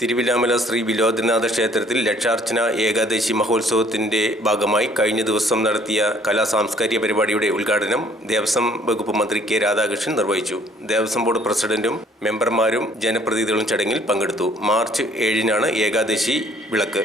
തിരുവില്ലാമല ശ്രീ വിലോദ്രനാഥ ക്ഷേത്രത്തിൽ ലക്ഷാർച്ചന ഏകാദശി മഹോത്സവത്തിന്റെ ഭാഗമായി കഴിഞ്ഞ ദിവസം നടത്തിയ കലാസാംസ്കാരിക പരിപാടിയുടെ ഉദ്ഘാടനം ദേവസ്വം വകുപ്പ് മന്ത്രി കെ രാധാകൃഷ്ണൻ നിർവഹിച്ചു. ദേവസ്വം ബോർഡ് പ്രസിഡന്റും മെമ്പർമാരും ജനപ്രതിനിധികളും ചടങ്ങിൽ പങ്കെടുത്തു. മാർച്ച് 7-നാണ് ഏകാദശി വിളക്ക്.